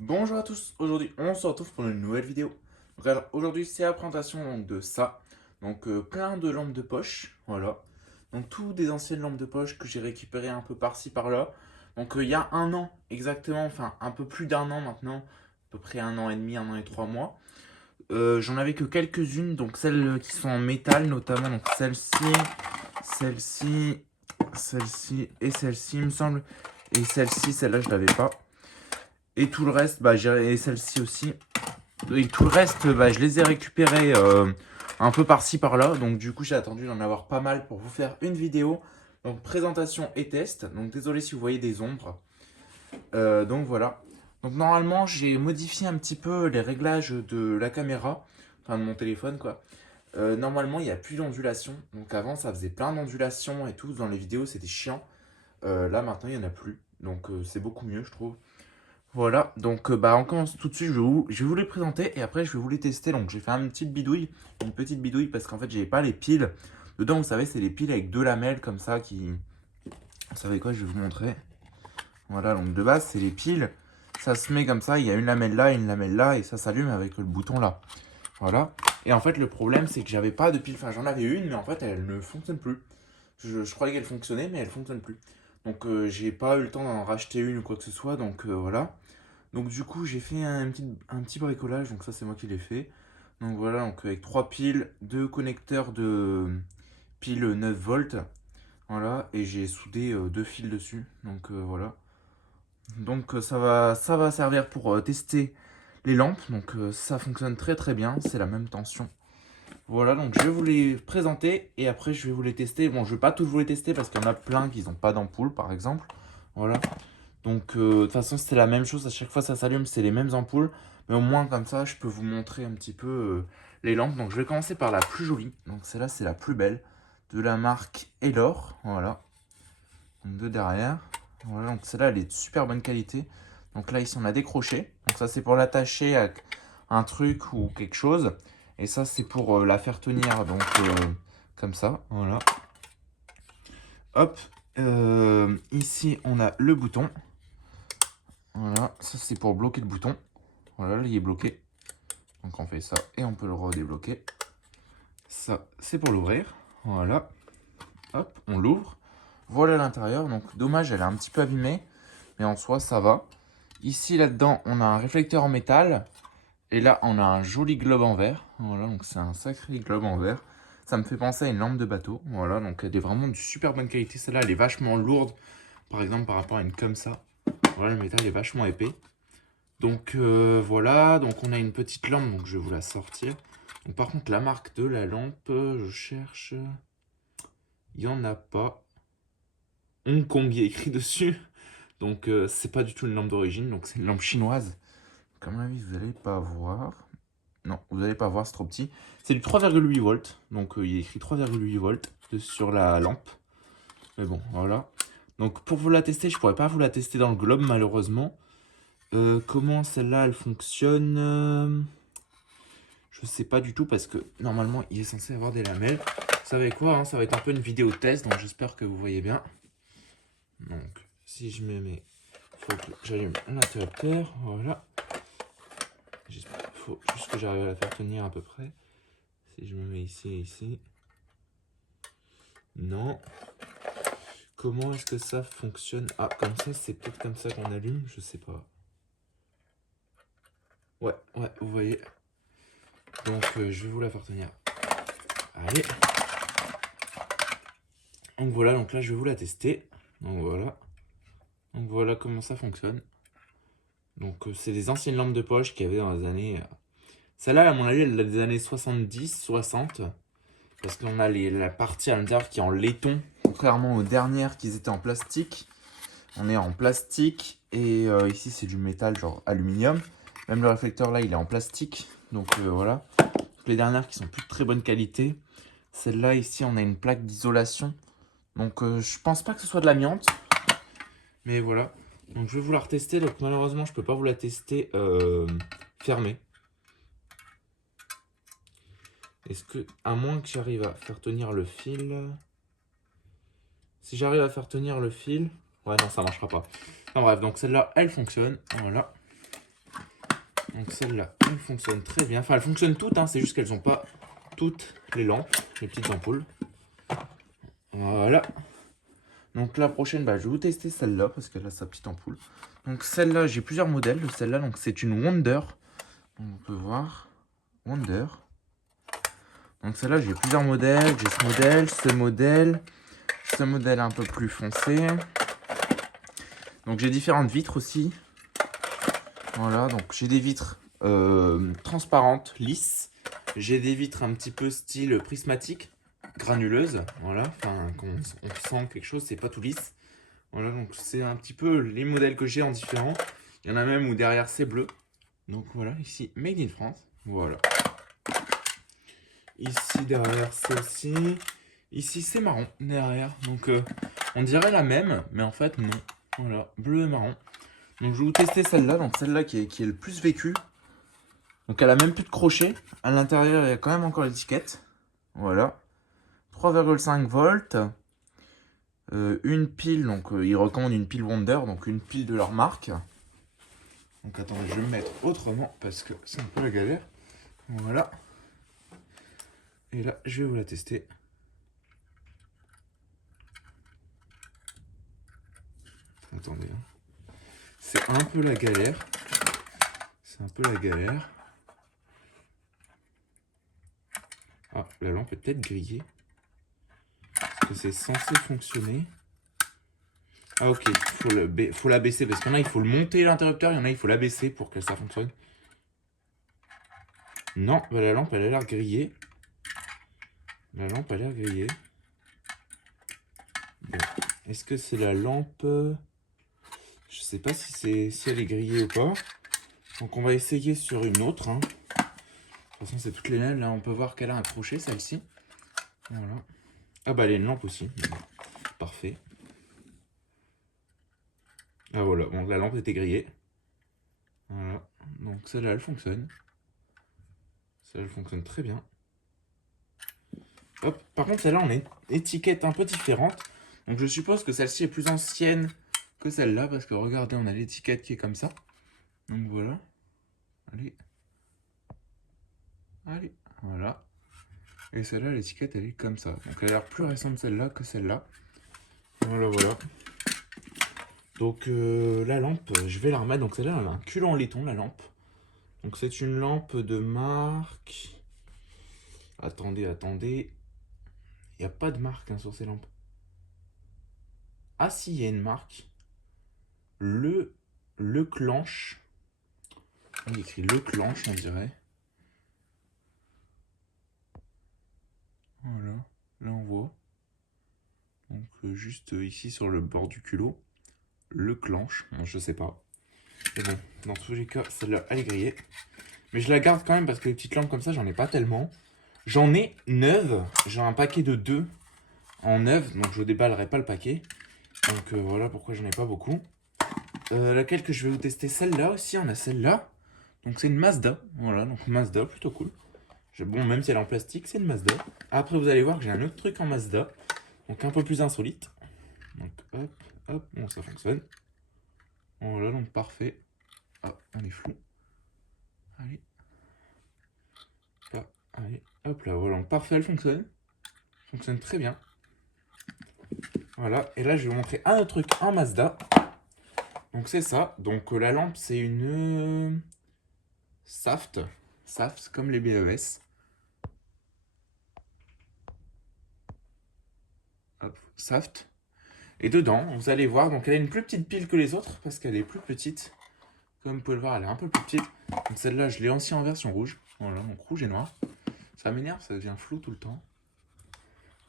Bonjour à tous, aujourd'hui on se retrouve pour une nouvelle vidéo. Donc alors aujourd'hui c'est la présentation donc, de ça. Donc plein de lampes de poche, voilà. Donc tout des anciennes lampes de poche que j'ai récupérées un peu par-ci par-là. Donc il y a un an exactement, enfin un peu plus d'un an maintenant, à peu près un an et demi, un an et 3 mois. J'en avais que quelques-unes, donc celles qui sont en métal notamment, donc celle-ci, celle-ci, celle-ci et celle-ci il me semble. Et celle-ci, celle-là je l'avais pas. Et tout le reste, et celle-ci aussi. Et tout le reste, je les ai récupérés un peu par-ci par-là. Donc du coup, j'ai attendu d'en avoir pas mal pour vous faire une vidéo. Donc présentation et test. Donc désolé si vous voyez des ombres. Donc voilà. Donc normalement, j'ai modifié un petit peu les réglages de la caméra. Enfin de mon téléphone quoi. Normalement, il n'y a plus d'ondulation. Donc avant, ça faisait plein d'ondulations et tout. Dans les vidéos, c'était chiant. Là maintenant, il n'y en a plus. Donc c'est beaucoup mieux, je trouve. Voilà, donc on commence tout de suite, je vais vous les présenter et après je vais vous les tester. Donc j'ai fait une petite bidouille parce qu'en fait j'avais pas les piles. Dedans vous savez c'est les piles avec deux lamelles comme ça qui... Vous savez quoi, je vais vous montrer. Voilà, donc de base c'est les piles. Ça se met comme ça, il y a une lamelle là et ça s'allume avec le bouton là. Voilà, et en fait le problème c'est que j'avais pas de pile, enfin j'en avais une mais en fait elle ne fonctionne plus. Je croyais qu'elle fonctionnait mais elle fonctionne plus. Donc j'ai pas eu le temps d'en racheter une ou quoi que ce soit, donc voilà. Donc du coup j'ai fait un petit bricolage, donc ça c'est moi qui l'ai fait. Donc voilà, donc avec trois piles, deux connecteurs de piles 9 volts. Voilà, et j'ai soudé deux fils dessus. Donc voilà. Donc ça va servir pour tester les lampes. Donc ça fonctionne très très bien, c'est la même tension. Voilà, donc je vais vous les présenter et après je vais vous les tester. Bon, je vais pas tous vous les tester parce qu'il y en a plein qui n'ont pas d'ampoule par exemple. Voilà. Donc de toute façon c'était la même chose, à chaque fois ça s'allume, c'est les mêmes ampoules. Mais au moins comme ça je peux vous montrer un petit peu les lampes. Donc je vais commencer par la plus jolie. Donc celle-là c'est la plus belle de la marque Elor. Voilà. Donc de derrière. Voilà, donc celle-là elle est de super bonne qualité. Donc là ici on a décroché. Donc ça c'est pour l'attacher à un truc ou quelque chose. Et ça c'est pour la faire tenir donc comme ça. Voilà. Hop. Ici on a le bouton. Voilà, ça c'est pour bloquer le bouton. Voilà, là il est bloqué. Donc on fait ça et on peut le redébloquer. Ça c'est pour l'ouvrir. Voilà. Hop, on l'ouvre. Voilà l'intérieur. Donc dommage, elle est un petit peu abîmée. Mais en soi, ça va. Ici, là-dedans, on a un réflecteur en métal. Et là, on a un joli globe en verre. Voilà, donc c'est un sacré globe en verre. Ça me fait penser à une lampe de bateau. Voilà, donc elle est vraiment de super bonne qualité. Celle-là, elle est vachement lourde. Par exemple, par rapport à une comme ça. Voilà, le métal est vachement épais. Donc voilà, donc on a une petite lampe, donc je vais vous la sortir. Donc, par contre, la marque de la lampe, je cherche. Il n'y en a pas. Hong Kong il y a écrit dessus. Donc c'est pas du tout une lampe d'origine, donc c'est une lampe chinoise. Comme à mon avis, vous n'allez pas voir. Non, vous n'allez pas voir, c'est trop petit. C'est du 3,8 volts. Donc il y a écrit 3,8 volts sur la lampe. Mais bon, voilà. Donc pour vous la tester, je pourrais pas vous la tester dans le globe malheureusement. Comment celle-là elle fonctionne je sais pas du tout parce que normalement il est censé avoir des lamelles. Vous savez quoi, hein, ça va être un peu une vidéo test, donc j'espère que vous voyez bien. Donc si je me mets, il faut que j'allume l'interrupteur, voilà. Il faut juste que j'arrive à la faire tenir à peu près. Si je me mets ici et ici. Non. Comment est-ce que ça fonctionne? Ah, comme ça, c'est peut-être comme ça qu'on allume, je sais pas. Ouais, vous voyez. Donc je vais vous la faire tenir. Allez. Donc voilà, donc là je vais vous la tester. Donc voilà. Donc voilà comment ça fonctionne. Donc c'est des anciennes lampes de poche qu'il y avait dans les années... Celle-là, à mon avis, elle est des années 70, 60. Parce qu'on a la partie à l'intérieur qui est en laiton. Contrairement aux dernières qui étaient en plastique. On est en plastique. Et ici, c'est du métal, genre aluminium. Même le réflecteur, là, il est en plastique. Donc voilà. Toutes les dernières qui sont plus de très bonne qualité. Celle-là, ici, on a une plaque d'isolation. Donc je pense pas que ce soit de l'amiante. Mais voilà. Donc je vais vous la retester. Donc malheureusement, je peux pas vous la tester fermée. Est-ce que, à moins que j'arrive à faire tenir le fil... Si j'arrive à faire tenir le fil... Ouais, non, ça marchera pas. Enfin bref, donc celle-là, elle fonctionne. Voilà. Donc celle-là, elle fonctionne très bien. Enfin, elles fonctionnent toutes, hein, c'est juste qu'elles n'ont pas toutes les lampes, les petites ampoules. Voilà. Donc la prochaine, je vais vous tester celle-là parce qu'elle a sa petite ampoule. Donc celle-là, j'ai plusieurs modèles de celle-là. Donc c'est une Wonder. Donc, on peut voir Wonder. Donc celle-là, j'ai plusieurs modèles. J'ai ce modèle un peu plus foncé. Donc j'ai différentes vitres aussi. Voilà, donc j'ai des vitres transparentes, lisses. J'ai des vitres un petit peu style prismatique, granuleuses. Voilà, enfin, quand on sent quelque chose, c'est pas tout lisse. Voilà, donc c'est un petit peu les modèles que j'ai en différents. Il y en a même où derrière c'est bleu. Donc voilà, ici, Made in France. Voilà. Ici, derrière, c'est aussi. Ici, c'est marron, derrière. Donc, on dirait la même, mais en fait, non. Voilà, bleu et marron. Donc, je vais vous tester celle-là. Donc, celle-là qui est le plus vécue. Donc, elle a même plus de crochet. À l'intérieur, il y a quand même encore l'étiquette. Voilà. 3,5 volts. Une pile. Donc, ils recommandent une pile Wonder. Donc, une pile de leur marque. Donc, attendez, je vais me mettre autrement parce que c'est un peu la galère. Voilà. Et là, je vais vous la tester. Attendez. C'est un peu la galère. C'est un peu la galère. Ah, la lampe est peut-être grillée. Parce que c'est censé fonctionner. Ah ok, faut la baisser. Parce qu'il y en a, il faut le monter l'interrupteur. Il y en a, il faut la baisser pour que ça fonctionne. Non, la lampe, elle a l'air grillée. La lampe a l'air grillée. Bon. Est-ce que c'est la lampe... Je sais pas si elle est grillée ou pas. Donc on va essayer sur une autre. Hein. De toute façon, c'est toutes les mêmes. Là, on peut voir qu'elle a un crochet, celle-ci. Voilà. Ah bah, elle est une lampe aussi. Parfait. Ah voilà, bon, la lampe était grillée. Voilà. Donc celle-là, elle fonctionne. Celle-là, elle fonctionne très bien. Hop. Par contre, celle-là, on a une étiquette un peu différente. Donc je suppose que celle-ci est plus ancienne que celle-là. Parce que regardez, on a l'étiquette qui est comme ça. Donc voilà. Allez. Allez. Voilà. Et celle-là, l'étiquette, elle est comme ça. Donc elle a l'air plus récente celle-là que celle-là. Voilà, voilà. Donc la lampe, je vais la remettre. Donc celle-là, elle a un cul en laiton, la lampe. Donc c'est une lampe de marque... Attendez. Il n'y a pas de marque hein, sur ces lampes. Ah si, il y a une marque. Le Clanche. Il y a écrit Le Clanche, on dirait. Voilà, là on voit. Donc juste ici sur le bord du culot. Le Clanche, bon, je sais pas. Mais bon, dans tous les cas, celle-là, elle est grillée. Mais je la garde quand même parce que les petites lampes comme ça, j'en ai pas tellement. J'en ai 9. J'ai un paquet de 2 en 9, donc je déballerai pas le paquet. Donc voilà pourquoi j'en ai pas beaucoup. Laquelle que je vais vous tester, celle-là aussi, on a celle-là. Donc c'est une Mazda, voilà, donc Mazda, plutôt cool. Bon, même si elle est en plastique, c'est une Mazda. Après vous allez voir que j'ai un autre truc en Mazda, donc un peu plus insolite. Donc hop, bon ça fonctionne. Voilà, donc parfait. Ah, on est flou. Allez. Ah, allez, hop là, voilà, donc parfait, elle fonctionne. Fonctionne très bien. Voilà, et là je vais vous montrer un autre truc en Mazda. Donc c'est ça, donc la lampe c'est une Saft, comme les BES. Hop, Saft. Et dedans, vous allez voir, donc elle a une plus petite pile que les autres parce qu'elle est plus petite. Comme vous pouvez le voir, elle est un peu plus petite. Donc celle-là, je l'ai aussi en version rouge. Voilà, donc rouge et noir. Ça m'énerve, ça devient flou tout le temps.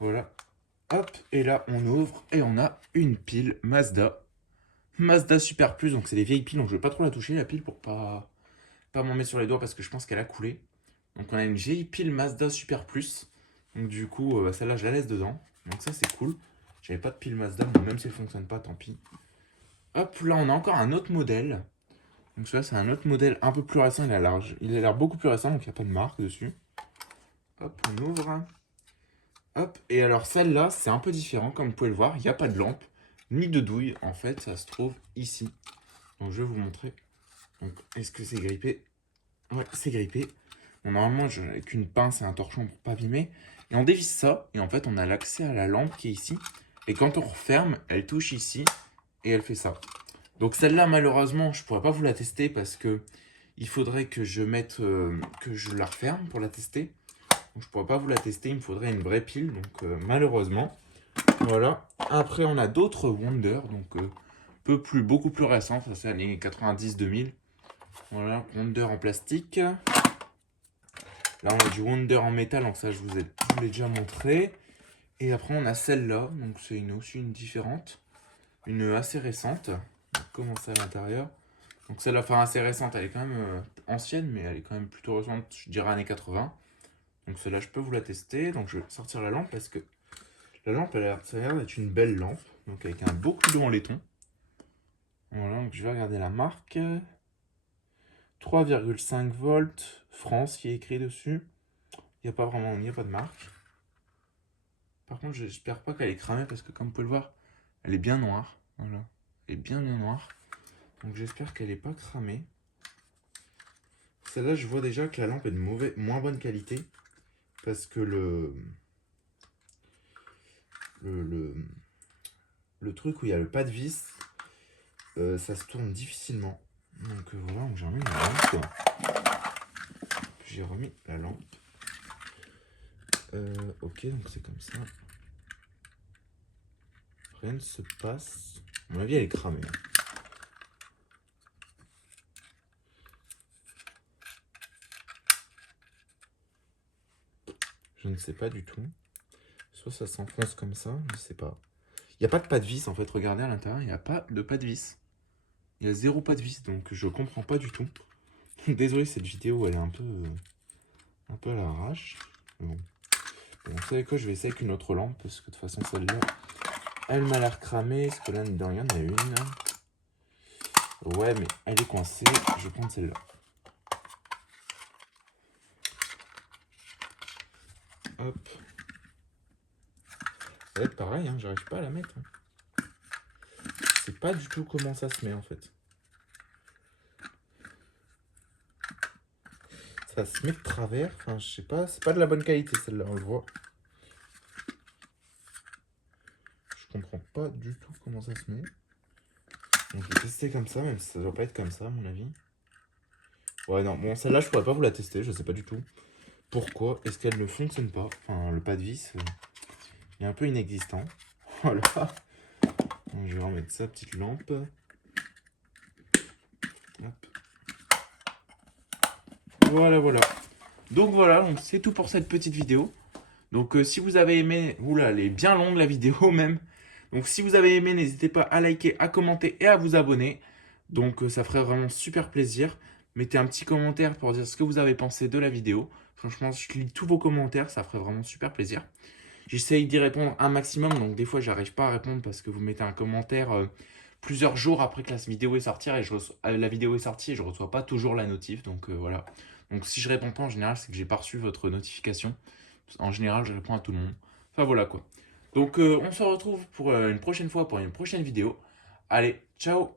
Voilà. Hop, et là, on ouvre et on a une pile Mazda. Mazda Super Plus, donc c'est des vieilles piles, donc je vais pas trop la toucher, la pile, pour pas m'en mettre sur les doigts parce que je pense qu'elle a coulé. Donc on a une vieille pile Mazda Super Plus. Donc du coup, celle-là, je la laisse dedans. Donc ça, c'est cool. J'avais pas de pile Mazda, mais même si elle fonctionne pas, tant pis. Hop, là, on a encore un autre modèle. Donc celui-là, c'est un autre modèle un peu plus récent. Il a l'air beaucoup plus récent, donc il n'y a pas de marque dessus. Hop, on ouvre. Hop, et alors celle-là, c'est un peu différent, comme vous pouvez le voir. Il n'y a pas de lampe, ni de douille. En fait, ça se trouve ici. Donc je vais vous montrer. Donc, est-ce que c'est grippé? Ouais, c'est grippé. Bon, normalement, avec une pince et un torchon pour pas abîmer. Et on dévisse ça, et en fait, on a l'accès à la lampe qui est ici. Et quand on referme, elle touche ici, et elle fait ça. Donc celle-là, malheureusement, je pourrais pas vous la tester parce que il faudrait que je mette, que je la referme pour la tester. Donc je pourrais pas vous la tester, il me faudrait une vraie pile, donc malheureusement. Voilà. Après, on a d'autres Wonder, donc beaucoup plus récents, ça c'est les 90-2000. Voilà, Wonder en plastique. Là, on a du Wonder en métal, donc ça, je vous l'ai déjà montré. Et après, on a celle-là, donc c'est aussi une différente, une assez récente. Comment c'est à l'intérieur? Donc celle-là, enfin assez récente, elle est quand même ancienne, mais elle est quand même plutôt récente, je dirais années 80. Donc celle-là, je peux vous la tester. Donc je vais sortir la lampe parce que la lampe, ça a l'air d'être une belle lampe. Donc avec un beau clou en laiton. Voilà, donc je vais regarder la marque. 3,5 volts, France qui est écrit dessus. Il n'y a pas de marque. Par contre, j'espère pas qu'elle est cramée parce que comme vous pouvez le voir, elle est bien noire. Voilà, elle est bien noire. Donc j'espère qu'elle n'est pas cramée. Celle-là, je vois déjà que la lampe est de moins bonne qualité. Parce que le truc où il y a le pas de vis, ça se tourne difficilement. Donc voilà, donc j'ai remis la lampe. J'ai remis la lampe. Ok, donc c'est comme ça. Rien ne se passe. À mon avis, elle est cramée. Je ne sais pas du tout. Soit ça s'enfonce comme ça, je ne sais pas. Il n'y a pas de pas de vis en fait, regardez à l'intérieur, il n'y a pas de pas de vis. Il y a zéro pas de vis, donc je comprends pas du tout. Désolé, cette vidéo elle est un peu à l'arrache. Bon. Vous savez quoi, je vais essayer avec une autre lampe, parce que de toute façon celle-là, elle m'a l'air cramée, parce que là dedans il y en a une. Ouais, mais elle est coincée, je vais prendre celle-là. Hop. Ça va être pareil, hein, j'arrive pas à la mettre. Je sais pas du tout comment ça se met en fait. Ça se met de travers, enfin je sais pas, c'est pas de la bonne qualité celle-là, on le voit. Je comprends pas du tout comment ça se met. Donc je vais tester comme ça, même si ça doit pas être comme ça à mon avis. Ouais non, bon celle-là je pourrais pas vous la tester, je sais pas du tout. Pourquoi est-ce qu'elle ne fonctionne pas? Enfin le pas de vis est un peu inexistant. Voilà. Donc, je vais remettre sa petite lampe. Hop. Voilà, voilà. Donc voilà, c'est tout pour cette petite vidéo. Donc si vous avez aimé, oula, elle est bien longue la vidéo même. Donc si vous avez aimé, n'hésitez pas à liker, à commenter et à vous abonner. Donc ça ferait vraiment super plaisir. Mettez un petit commentaire pour dire ce que vous avez pensé de la vidéo. Franchement, je lis tous vos commentaires, ça ferait vraiment super plaisir. J'essaye d'y répondre un maximum, donc des fois j'arrive pas à répondre parce que vous mettez un commentaire plusieurs jours après que la vidéo est sortie et la vidéo est sortie et je reçois pas toujours la notif. Donc voilà. Donc si je réponds pas en général, c'est que j'ai pas reçu votre notification. En général, je réponds à tout le monde. Enfin voilà quoi. Donc on se retrouve pour une prochaine fois pour une prochaine vidéo. Allez, ciao!